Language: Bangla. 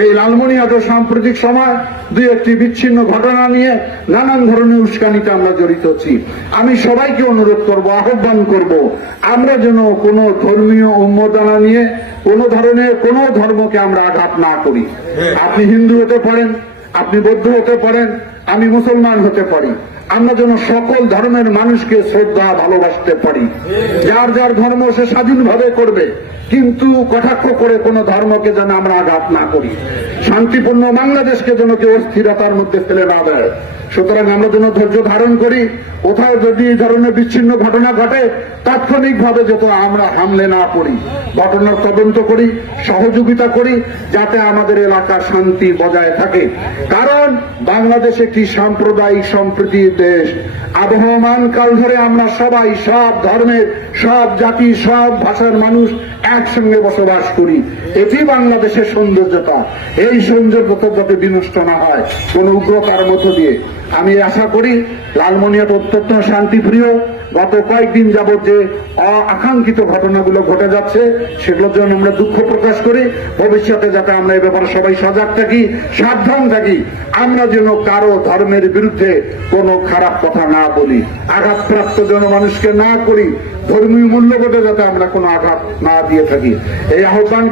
এই লালমনিরহাটে সাম্প্রতিক সময় দুই একটি বিচ্ছিন্ন ঘটনা নিয়ে নানান ধরনের উস্কানিতে আমরা জড়িত হচ্ছি। আমি সবাইকে অনুরোধ করব, আহ্বান করব, আমরা যেন কোনো ধর্মীয় উন্মোদনা নিয়ে কোনো ধরনের কোনো ধর্মকে আমরা আঘাত না করি। আপনি হিন্দু হতে পারেন, আপনি বৌদ্ধ হতে পারেন, আমি মুসলমান হতে পারি। আমরা যেন সকল ধর্মের মানুষকে শ্রদ্ধা ভালোবাসতে পারি। যার যার ধর্ম সে স্বাধীনভাবে করবে, কিন্তু কটাক্ষ করে কোন ধর্মকে যেন আমরা আঘাত না করি। শান্তিপূর্ণ বাংলাদেশকে যেন কেউ অস্থিরতার মধ্যে ফেলে না দেয়। সুতরাং আমরা যেন ধৈর্য ধারণ করি। কোথাও যদি এই ধরনের বিচ্ছিন্ন ঘটনা ঘটে, তাৎক্ষণিকভাবে যত আমরা হামলে না পড়ি, ঘটনার তদন্ত করি, সহযোগিতা করি, যাতে আমাদের এলাকা শান্তি বজায় থাকে। কারণ বাংলাদেশ একটি সাম্প্রদায়িক সম্প্রীতির দেশ। আবহমান কাল ধরে আমরা সবাই সব ধর্মের, সব জাতি, সব ভাষার মানুষ একসঙ্গে বসবাস করি। এটি বাংলাদেশের সৌন্দর্যতা। এই সৌন্দর্যতা যাতে বিনষ্ট না হয় কোন উগ্রতার মধ্য দিয়ে। আমি আশা করি লালমনিরহাট অত্যন্ত শান্তিপ্রিয়। গত কয়েকদিন যাবৎ যে আকাঙ্ক্ষিত ঘটনাগুলো ঘটে যাচ্ছে, সেগুলোর জন্য আমরা দুঃখ প্রকাশ করি। ভবিষ্যতে যাতে আমরা এই ব্যাপারে সবাই সজাগ থাকি, সাবধান থাকি। আমরা যেন কারো ধর্মের বিরুদ্ধে কোনো খারাপ কথা না বলি, আঘাতপ্রাপ্ত যেন মানুষকে না করি, ধর্মীয় মূল্যবোধে যাতে আমরা কোনো আঘাত না দিয়ে থাকি। এই আহ্বান